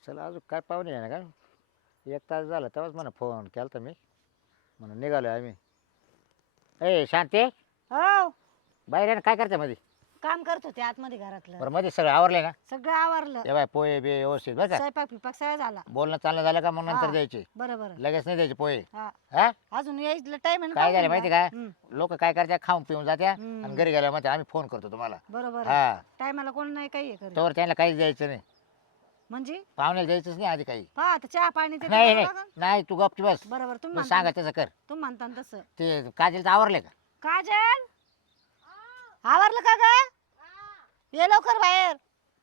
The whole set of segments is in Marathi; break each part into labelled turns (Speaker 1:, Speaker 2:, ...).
Speaker 1: चला अजून काय पाहुणे आहे ना का 1 तास झाला तेव्हाच म्हणा फोन केला तर मी म्हणून निघालो आम्ही. ए शांती
Speaker 2: हो.
Speaker 1: बाहेर आहे ना काय करते मध्ये?
Speaker 2: काम करत होते आतमध्ये घरातलं.
Speaker 1: बरं मध्ये सगळं आवरले ना?
Speaker 2: सगळं आवरलं.
Speaker 1: ए बाय पोहे बे व्यवस्थित बरं का?
Speaker 2: स्वयंपाक पिपाक सगळं झाला.
Speaker 1: बोलणं चालणं झालं का मग नंतर
Speaker 2: हा.
Speaker 1: द्यायचे.
Speaker 2: बरं बरं.
Speaker 1: लगेच नाही द्यायचे पोहे.
Speaker 2: हा.
Speaker 1: हा
Speaker 2: अजून यायचं टाइम आहे ना
Speaker 1: काय झालं
Speaker 2: पाहुण्यांना.
Speaker 1: माहिती का?
Speaker 2: हम्म.
Speaker 1: लोक काय करतात खाऊन पिऊन जात्या
Speaker 2: हम्म.
Speaker 1: आणि घरी गेल्या म्हणते आम्ही फोन करतो तुम्हाला.
Speaker 2: बरोबर.
Speaker 1: हा
Speaker 2: टायमाला कोण नाही काही हे करीत.
Speaker 1: तोवर त्यांना काहीच द्यायचं नाही.
Speaker 2: म्हणजे
Speaker 1: पाहुण्याला द्यायचंच नाही आधी काही.
Speaker 2: पहा आता चहा पाणी ते
Speaker 1: नाही
Speaker 2: करावं
Speaker 1: नाही
Speaker 2: लागन.
Speaker 1: नाही तू गप्प बस.
Speaker 2: बरोबर
Speaker 1: तू
Speaker 2: तुम्ही
Speaker 1: सांगा
Speaker 2: म्हणता
Speaker 1: त्याचं कर.
Speaker 2: तुम्ही म्हणता ना तसं.
Speaker 1: ते काजलचं आवरले का?
Speaker 2: काजल आवरलं का ग? ये लवकर बाहेर.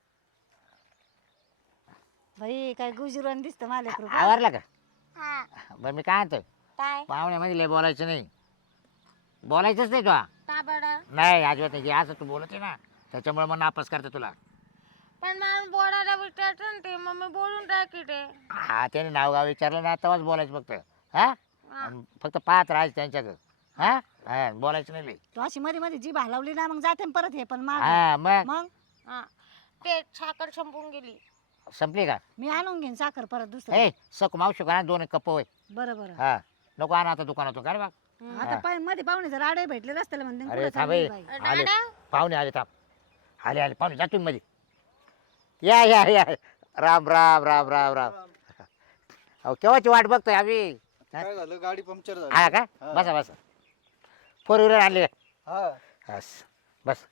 Speaker 2: बाई काय गुजरान दिसतं मला कृपा.
Speaker 1: आवरला का?
Speaker 2: हा.
Speaker 1: बरं मी काय म्हणतोय
Speaker 2: काय
Speaker 1: पाहुण्यामध्ये लय बोलायचं नाही. बोलायचंच नाही तुला.
Speaker 2: का बडा?
Speaker 1: नाही अजिबात नाही असं तू बोलते ना त्याच्यामुळे मग नापास करते तुला.
Speaker 2: पण मला बोलायला विचारतं ते मग मी बोलून टाकी ते.
Speaker 1: हा त्याने नाव गाव विचारलं ना तेव्हाच बोलायचं फक्त. हा आणि फक्त पाहत राहायचं त्यांच्याकडं. हा हा बोलायचं नाही लय.
Speaker 2: तू अशी मध्ये मध्ये जीभ हलवली ना मग जाते ना परत हे पण माग.
Speaker 1: हा मग
Speaker 2: मग ते साखर संपून गेली.
Speaker 1: संपली का?
Speaker 2: मी आणून घेईन साखर परत दुसरं.
Speaker 1: ए सक मावशी का 2 कप होय.
Speaker 2: बरं बरं.
Speaker 1: हा नको आणा आता दुकानातून काय बा.
Speaker 2: आता मध्ये पाहुणे जर आडे भेटले रस्त्याला म्हणते
Speaker 1: अरे
Speaker 2: कुठं
Speaker 1: थांब
Speaker 2: चालली
Speaker 1: ए.
Speaker 2: बाई?
Speaker 1: आले पाहुणे आले थांब. आले आले पाहुणे जा तुम्ही मध्ये. या या या राम राम राम राम राम. अहो केव्हाची वाट बघतोय आम्ही.
Speaker 3: काय झालं गाडी पंक्चर झाली.
Speaker 1: हा का बसा बसा. 4 व्हीलर आणली का?
Speaker 3: हा
Speaker 1: बस बस.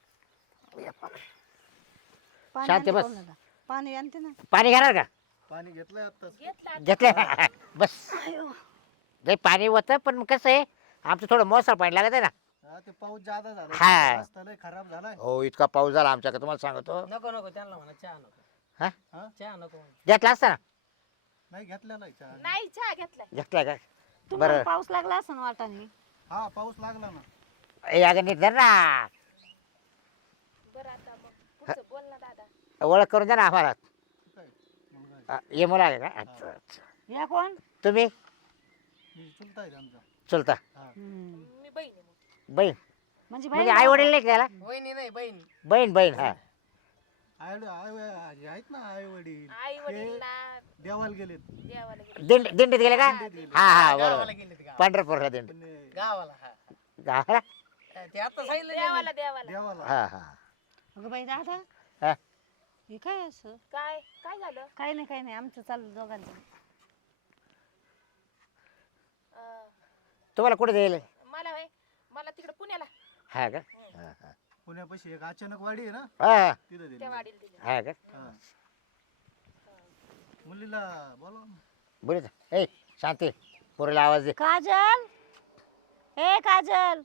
Speaker 2: पाणी
Speaker 1: शांती
Speaker 2: आणते
Speaker 1: बस.
Speaker 2: बोल ना. पाणी आणते ना.
Speaker 1: पाणी घेणार का?
Speaker 3: पाणी घेतलंय आत्ताच.
Speaker 1: घेतलं बस. नाही पाणी होतं पण मग कसं आहे आमचं थोडं मोसळ पाणी लागत आहे ना.
Speaker 3: हा ते पाऊस जादा झाला.
Speaker 1: हा.
Speaker 3: रस्ता लय खराब झालाय.
Speaker 1: हो इतका पाऊस झाला आमच्याकडे तुम्हाला सांगतो.
Speaker 4: नको नको त्यांना म्हणा चहा नको.
Speaker 1: हा
Speaker 3: हा
Speaker 4: चहा नको म्हणा.
Speaker 1: घेतला असता ना.
Speaker 3: नाही घेतलेला आहे चहा.
Speaker 5: नाही चहा घेतलाय.
Speaker 1: घेतलाय का?
Speaker 2: तुम्हाला
Speaker 1: बरं
Speaker 2: पाऊस लागला असं वाटाने.
Speaker 3: हा पाऊस लागला ना.
Speaker 1: ए अगं नीट धर ना.
Speaker 5: बरं आता मग पुढचं बोल ना दादा.
Speaker 1: ओळख करून द्या ना आम्हाला.
Speaker 3: काय मुलगा आहे.
Speaker 1: ये मुला आहे का? अच्छा अच्छा.
Speaker 2: या कोण?
Speaker 1: तुम्ही
Speaker 3: मी चुलता आहे आमचा.
Speaker 1: चलता
Speaker 3: हा
Speaker 5: मी बहीण आहे मोठी.
Speaker 1: बहीण
Speaker 2: म्हणजे
Speaker 1: म्हणजे आई वडील नाही का त्याला?
Speaker 4: वहिनी नाही बहीण.
Speaker 1: बहीण बहीण हा.
Speaker 3: आई आहेत ना आई वडील.
Speaker 5: आई वडीलला
Speaker 3: देवाला गेलेत.
Speaker 5: देवाला गेले.
Speaker 1: दिंडीत गेले का? हा हा
Speaker 4: गावाला
Speaker 1: बरोबर.
Speaker 4: गेले ते गावाला.
Speaker 1: पंढरपूरला दिंडी.
Speaker 3: पण
Speaker 4: गावाला हा.
Speaker 1: गावाला?
Speaker 4: ते आता सांगितलं
Speaker 5: देवाला देवाला.
Speaker 3: देवाला.
Speaker 1: हा हा
Speaker 2: अगं बाई दादा
Speaker 1: हा.
Speaker 2: हे काय असं?
Speaker 5: काय काय झालं?
Speaker 2: काही नाही आमचं चाललं दोघांचं.
Speaker 5: अं,
Speaker 1: तुम्हाला कुठे द्यायला?
Speaker 5: मला होय मला तिकडे पुण्याला
Speaker 1: हा का? हा हा.
Speaker 3: पुण्यापाशी एक अचानक वाडी आहे ना
Speaker 1: हा
Speaker 3: तिथं दिली.
Speaker 5: त्या वाडीला दिले.
Speaker 1: हा का?
Speaker 3: हा. मुलीला बोला.
Speaker 1: बोलत ए शांती पोरीला आवाज दे.
Speaker 2: काजल ए काजल.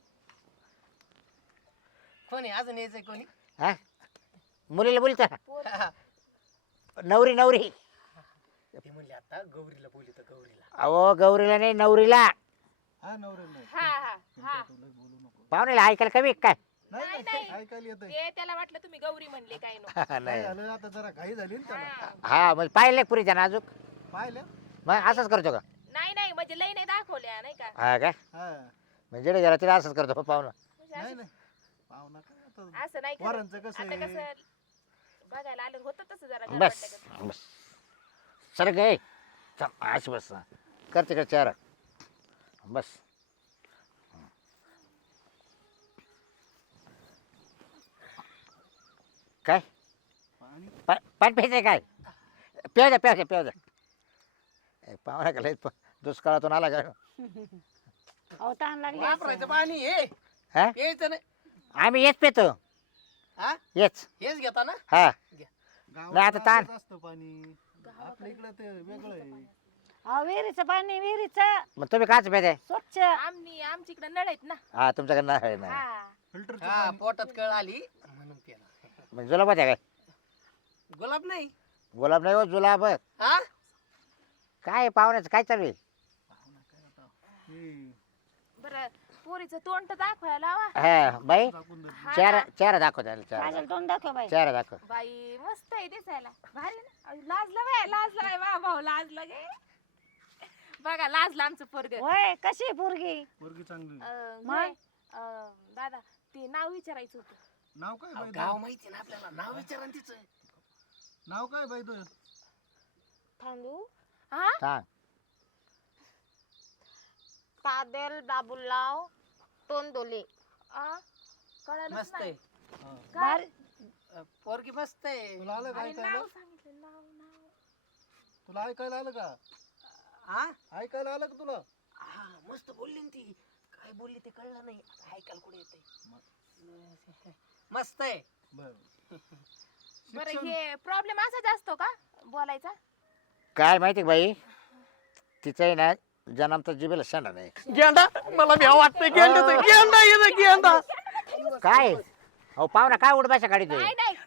Speaker 4: कोणी अजून यायचंय कोणी?
Speaker 1: हा मुलीला बोलता
Speaker 4: हा.
Speaker 1: नवरी नवरी.
Speaker 4: ते म्हणले आता गौरीला बोलू तर गौरीला.
Speaker 1: अहो गौरीला नाही नवरीला.
Speaker 3: हा नवरे नाही.
Speaker 5: हा हा हा.
Speaker 3: तुला बोलू नको.
Speaker 1: पाहुण्याला ऐकायला कमी काय?
Speaker 3: नाही नाही ऐकायला येतंय.
Speaker 5: ते त्याला वाटलं तुम्ही गौरी म्हणले काय नो.
Speaker 3: काय
Speaker 1: नाही
Speaker 3: झालं आता जरा घाई झाली ना त्याला.
Speaker 5: हा.
Speaker 1: हा म्हणजे पाहिलं पुरी त्यानं अजून
Speaker 3: पाहिलं.
Speaker 1: मग असंच करतो का?
Speaker 5: नाही नाही म्हणजे लई नाही दाखवल्या नाही का.
Speaker 1: हा का?
Speaker 3: हा
Speaker 1: म्हणजे गेला तिला असंच करतो पाहुणा.
Speaker 5: म्हणजे
Speaker 3: नाही
Speaker 5: असं-
Speaker 3: नाही पाहुणा काय आता
Speaker 5: असं नाही करत.
Speaker 3: वरांचं कसं
Speaker 5: आता
Speaker 3: आहे.
Speaker 5: कसं बघायला आलं होतं तसं जरा घर
Speaker 1: बस
Speaker 5: वाटलं का.
Speaker 1: बस सर गे अशी बस करते का चार बस. काय
Speaker 3: पाणी
Speaker 1: पाणी प्यायचं काय? प्याव द्या प्याव द्या प्याव द्या. पाहुणा का लय दुष्काळातून आला का?
Speaker 2: अहो ताण लागली
Speaker 4: वापरायचं पाणी हे
Speaker 1: हा
Speaker 4: यायचं नाही.
Speaker 1: आम्ही हेच पेतो
Speaker 4: हा
Speaker 1: हेच.
Speaker 4: हेच घेता ना.
Speaker 1: हा
Speaker 3: गावात
Speaker 1: नाही, आता ताण.
Speaker 3: असंच असतं पाणी. आपल्या इकडं ते वेगळं आहे.
Speaker 2: अहो विहिरीचं पाणी विहिरीचं
Speaker 1: मग तुम्ही काच प्याय
Speaker 2: स्वच्छ.
Speaker 5: आमची इकडे नळ आहेत ना.
Speaker 1: हा तुमच्याकडे नाही ना
Speaker 5: हा
Speaker 3: फिल्टरचं
Speaker 4: हा
Speaker 3: पाणी.
Speaker 4: पोटात कळ आली म्हणून केला.
Speaker 1: म्हणजे जुलाब आहे काय?
Speaker 4: गुलाब नाही.
Speaker 1: गुलाब नाही हो जुलाब.
Speaker 4: हा
Speaker 1: काय पाहुण्याचं काय चालू आहे?
Speaker 3: हे
Speaker 5: बरं पोरीचं तोंड तर दाखवायला लावा.
Speaker 1: हा बाई
Speaker 3: टाकून दे.
Speaker 5: हा
Speaker 1: चेहरा
Speaker 5: ना.
Speaker 1: चेहरा दाखव त्याला चेहरा
Speaker 2: काजल तोंड दाखव बाई.
Speaker 1: चेहरा दाखव.
Speaker 5: बाई मस्त आहे दिसायला भारी ना. लाजला बाय लाजला बाय भाऊ लाजला गे. बघा लाजला आमचं पोरग.
Speaker 2: होय कशी आहे पोरगी?
Speaker 3: पोरगी चांगली.
Speaker 2: मग?
Speaker 5: दादा ते नाव विचारायचं होतं.
Speaker 3: नाव काय
Speaker 4: अहो,
Speaker 3: बाई
Speaker 4: गाव
Speaker 3: तुझं?
Speaker 4: माहिती ना आपल्याला. नाव विचारा ना तिचं.
Speaker 3: नाव काय बाई तुझं?
Speaker 2: थांबू
Speaker 5: हा
Speaker 1: सांग.
Speaker 2: तादेल बाबूलाव तोंडोले.
Speaker 5: कळालंच
Speaker 4: मस्त
Speaker 5: नाही.
Speaker 4: आहे
Speaker 5: काय?
Speaker 4: पोरगी मस्त आहे.
Speaker 3: तुला आलं काय
Speaker 5: अरे
Speaker 3: ऐकायला?
Speaker 5: नाव सांगितलं नाव.
Speaker 3: तुला ऐकायला आलं का?
Speaker 4: हा
Speaker 3: ऐकायला आलं का तुला?
Speaker 4: हा मस्त बोलली ना ती. काय बोलली ते कळलं नाही. आता ऐकायला कुठे येते. मस्त आहे.
Speaker 3: बरं.
Speaker 5: बरं हे प्रॉब्लेम असाच असतो का बोलायचा?
Speaker 1: काय माहिती का बाई, तिचं आहे ना जन्मता जिबेला शेंडा नाही.
Speaker 4: गेंडा मला भ्या वाटतंय. गेंडा येतं गेंडा.
Speaker 1: काय अहो पाहुणा काय उडबाशा काढी तू?
Speaker 5: नाही नाही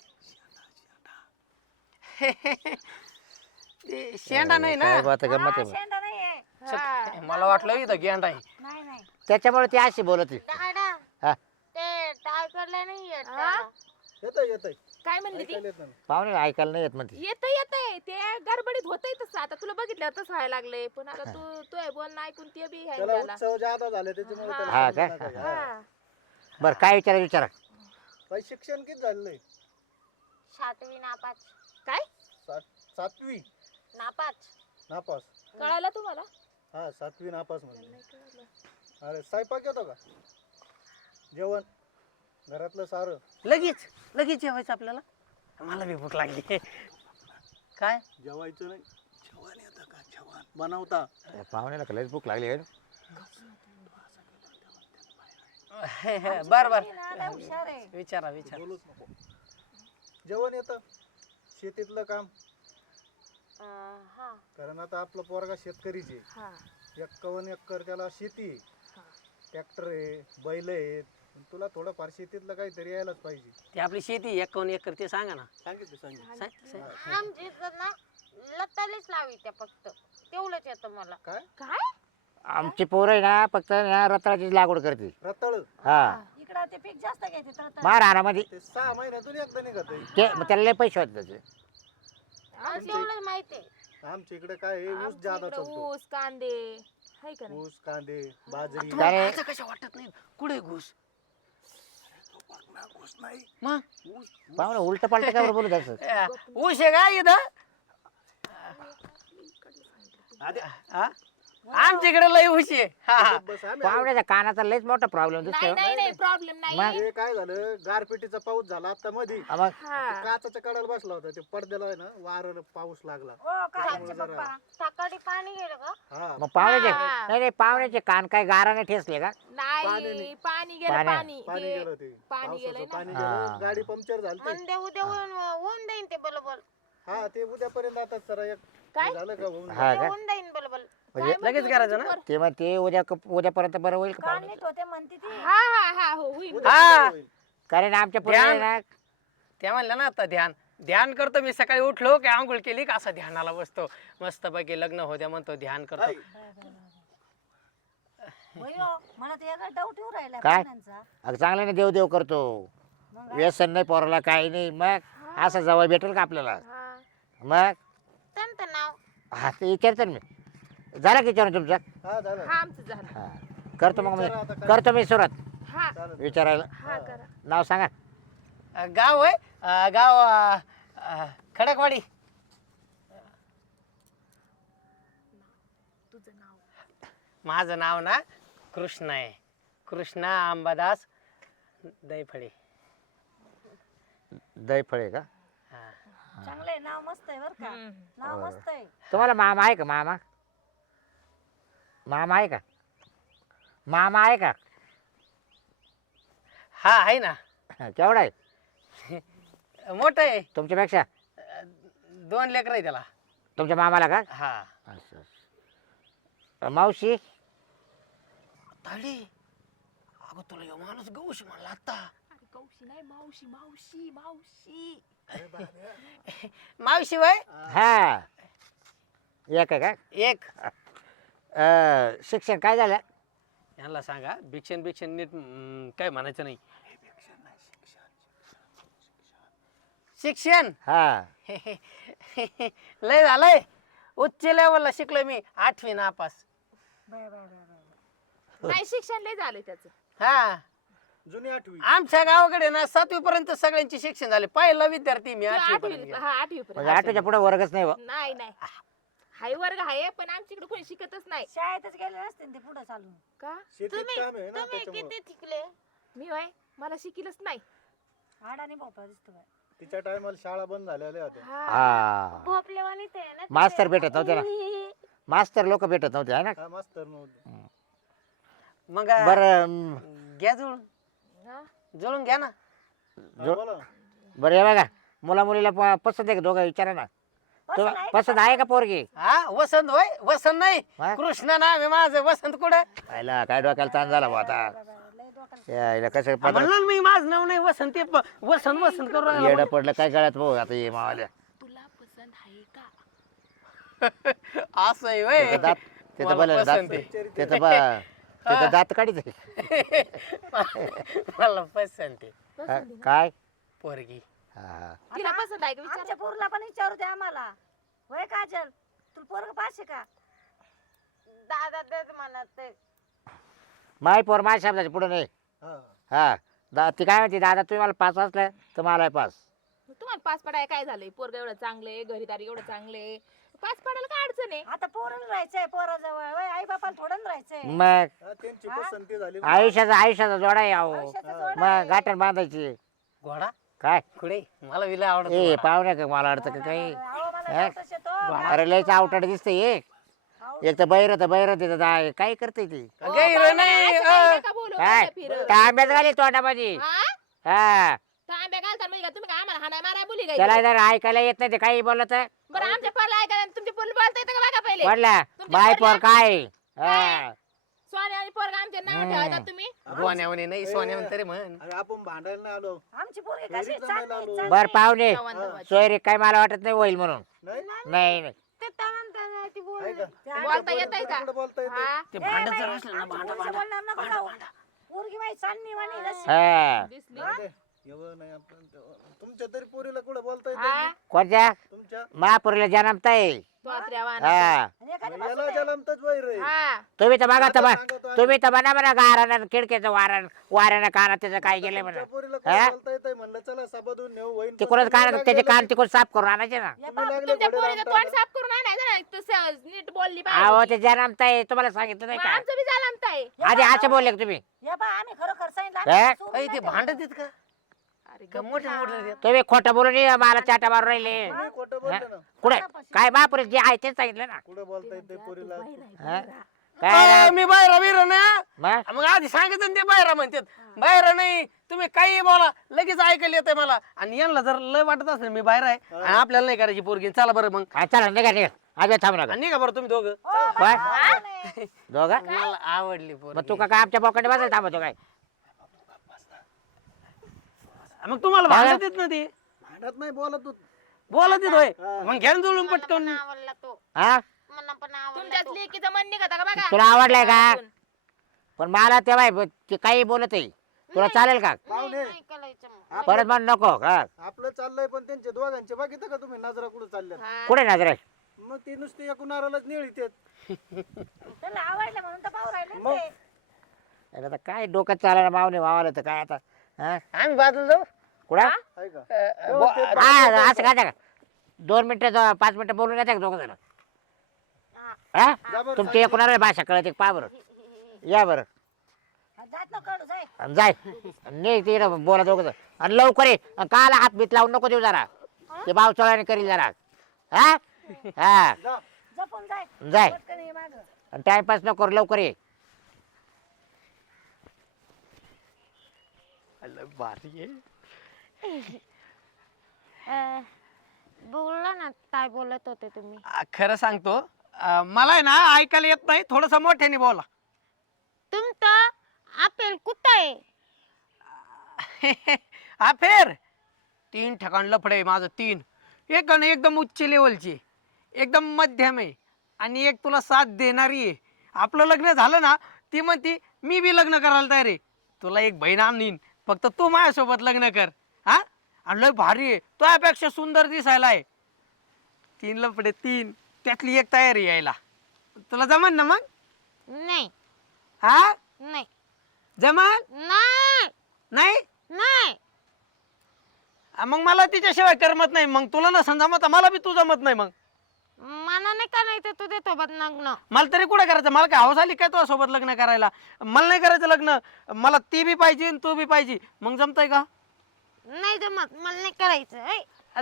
Speaker 4: ते शेंडा नाही ना.
Speaker 1: काय बात आहे, गंमत आहे.
Speaker 2: शेंडा नाहीये.
Speaker 5: हा.
Speaker 4: मला वाटलं इथं गेंडा आहे.
Speaker 2: नाही नाही
Speaker 1: त्याच्यामुळे ती अशी बोलत आहे.
Speaker 2: दादा
Speaker 1: हा.
Speaker 2: ते टायगरला नाही येत
Speaker 5: हा?
Speaker 3: येतंय
Speaker 5: काय म्हणली ती?
Speaker 3: ऐकायला येत ना.
Speaker 1: पाहुणे ऐकायला नाही येत म्हणते.
Speaker 5: येतंय ते गडबडीत होतंय तसं. आता तुला बघितलं तसं व्हायला लागलंय. पण आता तू बोलणं ऐकून ते बी
Speaker 3: त्याला
Speaker 5: ह्याला
Speaker 3: उत्सव जादा झाले त्याच्यामुळे त्याला
Speaker 1: हा
Speaker 3: समजलं
Speaker 1: का?
Speaker 3: नाही काय.
Speaker 5: हा.
Speaker 1: बरं काय विचारा.
Speaker 3: बाई शिक्षण किती झालेलं?
Speaker 2: 7वी नापास.
Speaker 5: काय
Speaker 3: 7वी
Speaker 2: नापास.
Speaker 3: नापास.
Speaker 5: कळालं तुम्हाला?
Speaker 3: हा 7वी नापास म्हणजे. अरे स्वयंपाक येतो का? जेवण घरातलं सारं
Speaker 4: लगेच जेवायचं आपल्याला. मला बी भूक लागली. काय
Speaker 3: जेवायचं नाही. जेवण येतं का? जेवण बनवता.
Speaker 1: पाहुण्याला लयच भूक लागली आहे.
Speaker 4: बर
Speaker 2: हुशार आहे.
Speaker 4: विचारा
Speaker 3: बोलूच नको. जेवण येतं. शेतीतलं काम.
Speaker 2: हा
Speaker 3: कारण आता आपला पोरगा शेतकरीच आहे.
Speaker 5: हा
Speaker 3: 51 एकर त्याला शेती आहे. ट्रॅक्टर आहे, बैल आहेत. पण तुला थोडंफार शेतीतलं काहीतरी यायलाच पाहिजे.
Speaker 4: ती आपली शेती 51 एकर ते सांगा ना.
Speaker 3: सांगितलं.
Speaker 2: आमची तर ना लतालीच लावी त्या फक्त तेवढंच येतं मला.
Speaker 3: काय?
Speaker 5: काय
Speaker 1: आमची पोरं आहे ना फक्त ना रताळाचीच लागवड करते.
Speaker 3: रताळ.
Speaker 1: हा
Speaker 2: इकडं ते पीक जास्त घ्यायचे
Speaker 1: महाराणामध्ये
Speaker 3: ते 6 महिन्यातून एकदा निघत आहे.
Speaker 1: ते मग त्याला लय पैसे होते त्याचे.
Speaker 2: तेवढंच माहिती आहे.
Speaker 3: आमच्या इकडे काय आहे, ऊस
Speaker 5: आमच्या
Speaker 3: जादा
Speaker 5: इकडं
Speaker 3: चालतो.
Speaker 5: ऊस कांदे हाय का नाही?
Speaker 3: ऊस, कांदे, बाजरी.
Speaker 1: अरे
Speaker 4: असं कशा वाटत नाही. कुठे घुस
Speaker 3: ऊस नाही.
Speaker 4: मग
Speaker 1: पाहुणा उलट पालट काय बोलू त्याचं.
Speaker 4: ऊस आहे का इथं? हा? आमच्याकडे लय ऊस आहे. हा.
Speaker 3: बस आम्ही
Speaker 1: पाहुण्याच्या कानाचा लयच मोठा प्रॉब्लेम
Speaker 5: नाही
Speaker 1: दिसतो.
Speaker 5: नाही प्रॉब्लेम नाही.
Speaker 1: मग?
Speaker 3: हे काय झालं, गारपिटीचा पाऊस झाला आता मध्ये.
Speaker 1: मग
Speaker 5: हा
Speaker 3: काचाच्या कडाला बसला होता. ते पडद्याला आहे ना वारं पाऊस लागला. त्यामुळे जरा-
Speaker 2: सकाळी पाणी गेलं का?
Speaker 3: हा
Speaker 1: मग पाहुण्याचे
Speaker 5: हा.
Speaker 1: नाही पाहुण्याचे कान काय गाराने ठेसले का?
Speaker 5: नाही पाणी गेलं
Speaker 1: पाण्या-
Speaker 5: पाणी
Speaker 3: पाणी
Speaker 5: ते
Speaker 3: गेलं ते.
Speaker 5: पाणी गेलंय
Speaker 3: पावसाचं
Speaker 5: ना.
Speaker 3: पाणी
Speaker 1: हा.
Speaker 3: गेलं. गाडी पंक्चर झाली.
Speaker 2: म्हणजे उद्या होऊन जाईन ते बरोबर.
Speaker 3: हा ते उद्यापर्यंत आता जरा एक
Speaker 5: काय?
Speaker 3: झालं का होऊन
Speaker 1: हा
Speaker 2: ते
Speaker 1: का?
Speaker 2: होऊन जाईन बरोबर.
Speaker 1: म्हणजे
Speaker 4: लगेच करायचं ना.
Speaker 1: ते मग ते उद्यापर्यंत बरं होईल का पाहुणे?
Speaker 2: होते म्हणते ती.
Speaker 5: हा हो होईल.
Speaker 3: उद्या
Speaker 4: हा.
Speaker 3: होईल.
Speaker 1: कारण आमच्या पुढे
Speaker 4: ध्यान.
Speaker 1: ना
Speaker 4: त्या म्हणलं ना आता ध्यान करतो मी. सकाळी उठलो की आंघोळ केली का असं ध्यानाला बसतो. मस्त पैकी लग्न होत्या म्हणतो ध्यान करतो.
Speaker 3: आई,
Speaker 2: मला ते एका डाऊट येऊ राहिला
Speaker 1: काय? अगं चांगल्याने देव करतो. व्यसन नाही पोराला काही नाही. मग असं जवळ भेटेल का आपल्याला?
Speaker 5: हा.
Speaker 1: मग
Speaker 2: त्यांचं नाव
Speaker 1: हा ते विचारतो ना मी. झालं की विचारून तुमचं?
Speaker 3: हा झालं.
Speaker 5: हा आमचं झालं.
Speaker 1: हा करतो मग मी
Speaker 3: विचारा आता काय.
Speaker 1: करतो मी सुरुवात
Speaker 5: हा
Speaker 3: चालेल.
Speaker 1: विचारायला.
Speaker 5: हा करा.
Speaker 1: नाव सांगा.
Speaker 4: गाव आहे गाव खडकवाडी.
Speaker 5: तुझं नाव?
Speaker 4: माझं नाव ना कृष्णा आहे. कृष्णा अंबादास दैफळे.
Speaker 1: दहीफळे का?
Speaker 4: हा.
Speaker 2: चांगलंय नाव मस्त आहे बर का. नाव
Speaker 1: बरं.
Speaker 2: मस्त आहे.
Speaker 1: तुम्हाला मामा आहे का? मामा आहे का? मामा आहे का?
Speaker 4: हा आहे ना.
Speaker 1: केवढा आहे
Speaker 4: मोठं आहे.
Speaker 1: तुमच्यापेक्षा?
Speaker 4: 2 लेकर आहे त्याला.
Speaker 1: तुमच्या मामाला का?
Speaker 4: हा.
Speaker 1: असं असं. मावशी?
Speaker 4: ताडी अगं तुला यो माणूस गौश म्हणला आता.
Speaker 5: अरे कौशी नाही मावशी मावशी मावशी.
Speaker 4: मावशी वय
Speaker 1: हा एक आहे का?
Speaker 4: एक.
Speaker 1: शिक्षण काय झालं?
Speaker 4: यांना सांगा भिक्षण नीट काय म्हणायचं नाही. शिक्षण
Speaker 1: हा
Speaker 4: लय झालंय. उच्च लेवलला शिकलोय मी. 8वी नापास.
Speaker 5: नाही शिक्षण लय झालंय त्याचं.
Speaker 4: हा
Speaker 3: जुनी आठवी
Speaker 4: आमच्या गावाकडे ना 7वी पर्यंत सगळ्यांचे शिक्षण झाले. पहिला विद्यार्थी मी
Speaker 5: तू
Speaker 4: 8वी
Speaker 5: आठवी
Speaker 4: पर्यंत गेलो.
Speaker 5: हा 8वी
Speaker 1: म्हणजे आठवच्या पुढे वर्गच नाही बा.
Speaker 5: नाही नाही हाय वर्ग आहे पण आमच्याकडे कोणी शिकतच नाही.
Speaker 6: शाळेतच गेले नसते ते पुढे चालून.
Speaker 5: का
Speaker 3: शेतीत काम आहे ना
Speaker 2: तुम्ही
Speaker 3: त्याच्यामुळे
Speaker 2: किती शिकले?
Speaker 5: मी होय मला शिकिलच नाही.
Speaker 6: आडाने भोपळा दिसतो बाई.
Speaker 3: तिच्या टायमाला शाळा बंद झालेल्या होत्या.
Speaker 5: हा
Speaker 1: हा
Speaker 2: भोपलेवानी ते ना
Speaker 1: मास्तर भेटत नव्हते ना. मास्तर लोक भेटत नव्हते आहे ना.
Speaker 3: हा मास्तर नव्हते.
Speaker 4: मग
Speaker 1: बरं
Speaker 4: घ्या जुळून.
Speaker 5: हा.
Speaker 4: जुळून घ्या ना.
Speaker 3: हा, बोला.
Speaker 1: बरं हे बघा मुला मुलीला पसंत आहे का दोघं विचारा ना. तुला
Speaker 6: आहे
Speaker 1: पसंत आहे का पोरगी?
Speaker 4: हा वसंत होय वसंत नाही
Speaker 1: हा?
Speaker 4: कृष्ण नाव आहे माझं. वसंत कुठं
Speaker 1: आयला काय डोक्याला ताण झाला बा आता.
Speaker 6: लय डोक्याला
Speaker 1: यायला कसं पदर
Speaker 4: म्हणलं ना मी माझं नाव नाही वसंत ते वसंत वसंत करू राहिला.
Speaker 1: येडं पडलं काय गळ्यात भाऊ आता ये मावाल्या.
Speaker 5: तुला पसंत आहे का?
Speaker 4: असं आहे होय.
Speaker 1: त्याचं दात त्याचं
Speaker 4: मला
Speaker 1: भलं दात
Speaker 4: पसंत आहे.
Speaker 1: त्याचं दात काढीच
Speaker 4: मला पसंत आहे
Speaker 5: पसंत आहे ना?
Speaker 1: काय
Speaker 4: पोरगी.
Speaker 1: हा
Speaker 5: तिला पसंत आहे का विचार.
Speaker 6: आमच्या पोरला पण विचारू दे आम्हाला. होय काजल तुला पोरग पाहिजे का?
Speaker 2: दादा तेच म्हणत ते.
Speaker 1: माय पोर माझ्या शब्दाच्या पुढे नाही.
Speaker 3: हा
Speaker 1: ती काय म्हणते दादा तुम्ही मला पास वाचलं तर मला पास.
Speaker 5: तुम्हाला पास पडाय काय झालंय? पोरग एवढं चांगले घरीदारी एवढं चांगले पास पडायला काय अडचण आहे?
Speaker 6: आता पोराला राहायचंय पोराजवळ. होय आई बापाला थोडं राहायचंय.
Speaker 1: मग
Speaker 3: हा, त्यांची पसंती झाली.
Speaker 1: आयुष्याचा जोडा आहे अहो.
Speaker 6: आयुष्याचा जोडा
Speaker 1: मग
Speaker 6: आहे.
Speaker 1: गाठण बांधायची
Speaker 4: घोडा
Speaker 1: काय
Speaker 4: कुठे मला विला आवडतो
Speaker 1: ए
Speaker 4: घोडा.
Speaker 1: पाहुण्या का मला अडतं का काही.
Speaker 6: अहो, मला
Speaker 1: हा?
Speaker 6: नव्हतंच येतो.
Speaker 1: अरे लयच आवटाड दिसते एक तर बैर तिथं काय करते ती.
Speaker 5: ओ,
Speaker 4: गैर
Speaker 5: बाबा,
Speaker 4: नाही,
Speaker 5: असं काही नका बोलू,
Speaker 1: काय
Speaker 5: बोलता फिरत.
Speaker 1: तांब्यात घाली तोंडामध्ये.
Speaker 5: हा?
Speaker 1: हा
Speaker 5: तांब्या घालता म्हणजे का तुम्ही काय आम्हाला हाणाय माराय बोली
Speaker 1: त्याला
Speaker 5: काय?
Speaker 1: जर ऐकायला येत नाही ते काही बोललं तर
Speaker 5: बरं आमच्या पोरला ऐका तुमच्या पोरला बोलता येतं का बघा पहिले.
Speaker 1: म्हटलं
Speaker 5: तुमच्या
Speaker 1: बाय
Speaker 5: पोरला-
Speaker 1: पोर काय हा.
Speaker 5: सोने आणि पोरगा आमचे नाव ठेवतात तुम्ही.
Speaker 4: गोण्यावणी नाही सोन्यावणी तरी म्हण.
Speaker 3: अरे आपण भांडायला नाही आलो.
Speaker 6: आमची पोरगी
Speaker 3: घरी
Speaker 6: कशी
Speaker 3: जमायला
Speaker 6: चांगली
Speaker 3: आलो.
Speaker 6: चांगली.
Speaker 1: बर पाहुणे
Speaker 5: जवान जवाची.
Speaker 1: सोयरे काय मला वाटत नाही होईल म्हणून.
Speaker 3: नाही
Speaker 1: नाही
Speaker 2: ते तवंत ती बोल.
Speaker 3: आहे का?
Speaker 5: बोलता येतंय का?
Speaker 3: कुठं बोलता येते?
Speaker 5: हा?
Speaker 4: ते
Speaker 6: ए,
Speaker 4: भांडत
Speaker 6: बाई,
Speaker 4: जर असलं ना
Speaker 6: आमच्या
Speaker 4: भांडा
Speaker 6: पोरीचं
Speaker 4: भांडा
Speaker 6: बोलणं नको जाऊ. पोरगी बाई चांदणी वाणी जशी.
Speaker 1: हा
Speaker 5: दिसली.
Speaker 3: नाही रे, एवढं नाही आपण तुमच्या तरी पोरीला कुठं बोलता
Speaker 5: हा?
Speaker 3: येते?
Speaker 1: कोणत्या
Speaker 3: तुमच्या
Speaker 1: महापुरीला जन्मताय.
Speaker 5: तोत्र्यावान.
Speaker 1: हा
Speaker 6: आणि एखादी
Speaker 3: याला
Speaker 6: बसून आहे.
Speaker 3: जलमतच वैर आहे.
Speaker 5: हा.
Speaker 1: तुम्ही तर बघा तर
Speaker 3: आता सांगतो आम्ही.
Speaker 1: तुम्ही तर म्हणा गारानं खिडकीचं वाऱ्यानं कानात त्याचं काय गेलंय म्हणा.
Speaker 3: तुमच्या पोरीला
Speaker 1: हा?
Speaker 3: कुठं बोलता येतंय म्हणलं चला सबदून नेऊ होईन.
Speaker 1: तिकडून कानात त्याचे कान तिकडून साफ करून आणायचे ना.
Speaker 6: या
Speaker 3: तुम्ही
Speaker 6: बाप,
Speaker 3: लागले
Speaker 5: तुमच्या
Speaker 3: घोडे
Speaker 5: पोरीचं
Speaker 3: रामटाला.
Speaker 5: तोंड साफ करून आणायचं ना. तू नीट बोलली
Speaker 1: अहो
Speaker 5: पाहिजे.
Speaker 1: ते जन्मताय तुम्हाला सांगितलं नाही
Speaker 5: मग
Speaker 1: का
Speaker 5: आमचं बी झालं आमताय.
Speaker 6: या
Speaker 1: आधी
Speaker 6: बाप,
Speaker 1: असं बोलले का तुम्ही.
Speaker 6: या बा आम्ही खरोखर सांगितलं
Speaker 1: हे?
Speaker 6: आम्ही सोडून
Speaker 4: अय,
Speaker 6: नाही
Speaker 4: ते
Speaker 6: देणार.
Speaker 4: भांडत आहेत का?
Speaker 5: अरे
Speaker 4: का मोठे मोठे
Speaker 1: तुम्ही खोटं बोलून मला चाटा मारून राहिले.
Speaker 3: तुम्ही खोटं बोलले ना.
Speaker 1: कुठे काय महापुरी जे आहे तेच सांगितलं ना.
Speaker 3: कुठं बोलता येते पोरीला?
Speaker 1: हा? काय राव?
Speaker 4: मी बाहेर बिर ना
Speaker 1: मग?
Speaker 4: मग आधी सांगितलं ना ते बाहेर म्हणतात. बाहेर नाही तुम्ही काही बोला लगेच ऐकायला येतंय मला. आणि यांना जर लय वाटत असेल मी बाहेर आहे आणि आपल्याला नाही करायची पोरगी चला बरं मग.
Speaker 1: हा, चला निघा अजून थांबू नका.
Speaker 4: आणि निघा बरं तुम्ही दोघं.
Speaker 1: काय दोघं
Speaker 4: मला आवडली
Speaker 1: मग
Speaker 4: पोरगी.
Speaker 1: तू का काय आमच्या बोकांडे बसायला थांबतो काय.
Speaker 4: मग तुम्हाला भांडत येत ना ते
Speaker 3: भांडत नाही बोलत तू.
Speaker 4: बोलत येत होय. मग घ्या ना जुळून
Speaker 2: मला
Speaker 4: पटकन.
Speaker 2: पण आवडला तो.
Speaker 1: हा
Speaker 2: मला पण आवडला
Speaker 5: तुमच्याच
Speaker 2: तो.
Speaker 5: लेकीचं मन निघत का बघा.
Speaker 1: तुला आवडलाय का? पण मला तेव्हा ते काही बोलत आहे तुला चालेल का.
Speaker 3: पाहुणे
Speaker 2: नाही करायचं मग.
Speaker 1: परत म्हण नको का.
Speaker 3: आपलं चाललंय पण त्यांचे दोघांचे बघितलं का तुम्ही नजरा कुठं चालल्या?
Speaker 5: हा.
Speaker 1: कुठे नजर आहे.
Speaker 3: मग ती नुसती एकूण नारळच निळीत
Speaker 6: त्याला आवडलं म्हणून तर पाहू राहिले
Speaker 3: मग?
Speaker 6: ते.
Speaker 1: अरे आता काय डोकं चालायला मावने मावाला तर काय आता. हा
Speaker 4: आम्ही बाजूला जाऊ.
Speaker 1: कुठं
Speaker 3: आहे का?
Speaker 1: हा असं काय का 2 मिनिटं 5 मिनिटं बोलून येते का दोघं जण. हा
Speaker 3: जा बरं,
Speaker 1: तुमची एकूण भाषा कळते पा बरं. या बरं
Speaker 6: जात नको काढू जाय.
Speaker 1: आणि जाय नाही तिकडे बोला दोघं जण. आणि लवकर ये आणि काला हात बीत लावून नको देऊ जरा. ते बाव चोळ्याने करील जरा. हा हा
Speaker 3: जा.
Speaker 6: जपून जाय.
Speaker 1: जाय
Speaker 6: पटकन ये मागं.
Speaker 1: आणि टाइमपास नको करू लवकर ये.
Speaker 4: भारी आहे.
Speaker 2: बोलला ना काय बोलत होते तुम्ही.
Speaker 4: खरं सांगतो मला आहे ना ऐकायला येत नाही. थोडस मोठ्याने बोला.
Speaker 2: तुमचं अपेल कुठं आहे.
Speaker 4: हा फेर 3 ठिकाण लफडे आहे माझं. 3 एक ना एकदम उच्च लेवलची एकदम मध्यम आहे आणि एक तुला साथ देणारी आहे. आपलं लग्न झालं ना ती म्हणती मी बी लग्न करायला तयार आहे. तुला एक बहीण आणीन फक्त तू माझ्यासोबत लग्न कर. हा आणि लय भारी आहे तुझ्यापेक्षा सुंदर दिसायला आहे. 3 लफडे 3 त्यातली एक तयारी यायला. तुला जमन ना मग.
Speaker 2: नाही
Speaker 4: हा
Speaker 2: नाही
Speaker 4: जमन
Speaker 2: नाही
Speaker 4: नाही
Speaker 2: नाही
Speaker 4: मग मला तिच्याशिवाय करमत नाही. मग तुला नसन जमत मला बी तू जमत नाही. मग
Speaker 2: मला नाही करायचं तुझ्या सोबत लग्न.
Speaker 4: मला तरी कुठं करायचं? मला काय हौस आली काय तुझ्या सोबत लग्न करायला? मला नाही करायचं लग्न. मला ती बी पाहिजे आणि तू बी पाहिजे. मग जमतंय का?
Speaker 2: नाही जमत मला नाही करायचं ऐ.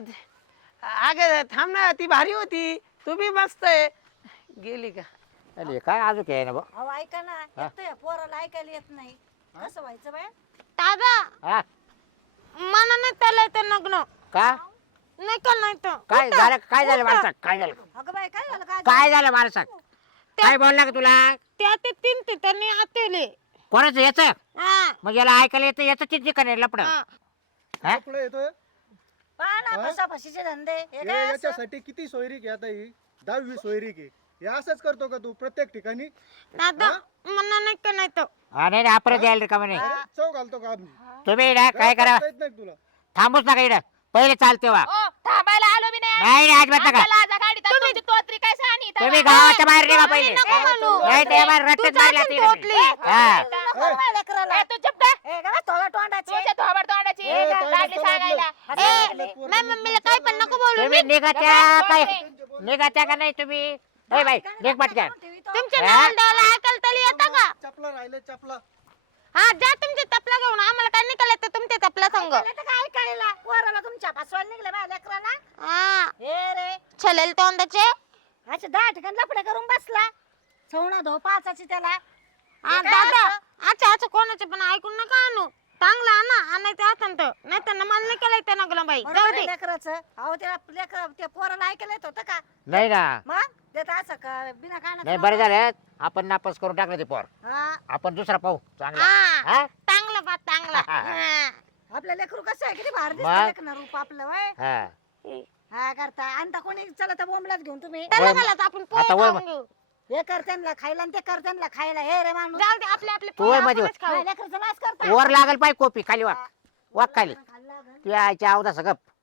Speaker 4: अगं थांब ना, ती भारी होती. तू बी मस्त आहे. गेली का?
Speaker 1: अरे काय अजून काय ना बा
Speaker 6: अहो ऐका ना येतोय पोराला ऐकायला येत नाही कसं व्हायचं बाय
Speaker 2: दादा
Speaker 1: हा
Speaker 2: मला नाही चालायचं लग्न.
Speaker 1: का
Speaker 2: नाही का नाही तर
Speaker 1: काय झालं काय झालं मला सांग काय झालं
Speaker 6: अगं बाई काय झालं काय
Speaker 1: काय झालं मला सांग काय बोलला का तुला
Speaker 2: त्या ते तीन ते त्यांनी आतेले.
Speaker 1: कोणाचं याचं
Speaker 2: हा
Speaker 1: मग याला ऐकायला येतं याचं चिंती करेल लपड
Speaker 2: हा.
Speaker 3: पुढे येतोय
Speaker 6: पहा ना
Speaker 3: हा?
Speaker 6: फसाफशीचे धंदे हे
Speaker 3: हे
Speaker 6: काय असं?
Speaker 3: याच्यासाठी किती सोयरीक आहे आता ही 10वी सोयरीक आहे. हे असंच करतो का तू प्रत्येक ठिकाणी?
Speaker 2: दादा मला नाही का नाही तर
Speaker 1: नाही आपण द्यायला का म्हणे
Speaker 3: अरे, चव घालतो का आम्ही?
Speaker 1: तुम्ही ना काय करा
Speaker 3: करता येत नाही का तुला?
Speaker 1: थांबूच नका इकडं पहिले चालते वा
Speaker 5: ओ थांबायला आलो मी नाही.
Speaker 1: नाही नाही अजिबात नका
Speaker 5: आता लाजा गाडीत आणि तुमची तोत्री काय सांगणी इथं?
Speaker 1: तुम्ही गावाच्या बाहेर निघा पहिले
Speaker 2: नको म्हणू.
Speaker 1: नाही ते आम्हाला
Speaker 2: तू
Speaker 1: रट्ट्यात मारला
Speaker 2: जाशील
Speaker 1: तिकडे.
Speaker 2: तोटली.
Speaker 1: हा.
Speaker 6: नको माझ्या लेकराला.
Speaker 5: ए, तू चुप का?
Speaker 6: ए, गं, थोडं तोंडाचे
Speaker 5: तुझ्या थोबाड तोंडाची
Speaker 3: ए, काय
Speaker 5: लागली
Speaker 3: नसतं
Speaker 5: सांगायला.
Speaker 3: आपलं.
Speaker 2: माझ्या मम्मीला काय पण नको बोलू.
Speaker 1: तुम्ही निघात्या काय निघात्या का नाही तुम्ही ए बाई निघ पटकन
Speaker 2: तुमच्या
Speaker 1: हा?
Speaker 2: नवरदेवाला ऐकायला तरी येतं का?
Speaker 3: चपला राहिले चपला.
Speaker 2: हा जा तुमचे तपला घेऊन आम्हाला काय नाही कळत तुमचे तपला संग.
Speaker 6: काय ऐकायला पोराला तुमच्या फसवायला निघलं माझ्या लेकराला
Speaker 2: हा
Speaker 6: हे रे
Speaker 2: छलेल तोंडाचे.
Speaker 6: असे 10 ठिकाणी लफडे करून बसला सवणा धो पाचाची त्याला
Speaker 2: हा
Speaker 6: हे काय
Speaker 2: दादा
Speaker 6: असं?
Speaker 2: अच्छा अच्छा कोणाचे पण ऐकून नका आणू. चांगला आणा आणायचं असं तर नाही तर मला नाही कळायचं नगलं बाई.
Speaker 6: बरोबर
Speaker 2: जाऊ
Speaker 6: आहे
Speaker 2: दे.
Speaker 6: लेकराचं अहो त्याला लेकर त्या पोराला ऐकायला येत होतं का
Speaker 1: नाही ना
Speaker 6: मग देत असं का बिना
Speaker 1: नाही
Speaker 6: कानाचं
Speaker 1: बरं झालं आपण नापास करून टाकलं ते पोर
Speaker 6: हा
Speaker 1: आपण दुसरा पाहू चांगला
Speaker 2: हा
Speaker 1: हा
Speaker 2: चांगला बा चांगला. हा.
Speaker 6: आपलं लेकरू कसं आहे किती भार
Speaker 1: मग?
Speaker 6: दिसतं लेकरं रूप आपलं वय
Speaker 1: हा
Speaker 6: हा करता आणता कोणी चला तर बोंबलाच घेऊन तुम्ही
Speaker 2: त्याला
Speaker 1: वय-
Speaker 2: घालायचं आपण पोहे
Speaker 1: आता वय-
Speaker 2: खाऊन घेऊ.
Speaker 6: हे करत्यांना खायला आणि ते करत्यांना खायला हे रे माणूस
Speaker 2: जाऊ दे आपले आपले
Speaker 1: तू
Speaker 2: पोहे
Speaker 1: वय मध्ये
Speaker 2: आपणच खाऊ.
Speaker 6: माझ्या लेकराचं नाश करता
Speaker 1: वर लागल पाय कोपी खाली वा वाक खाली
Speaker 6: खाल्ला गं.
Speaker 1: तू आईच्या अवधा गप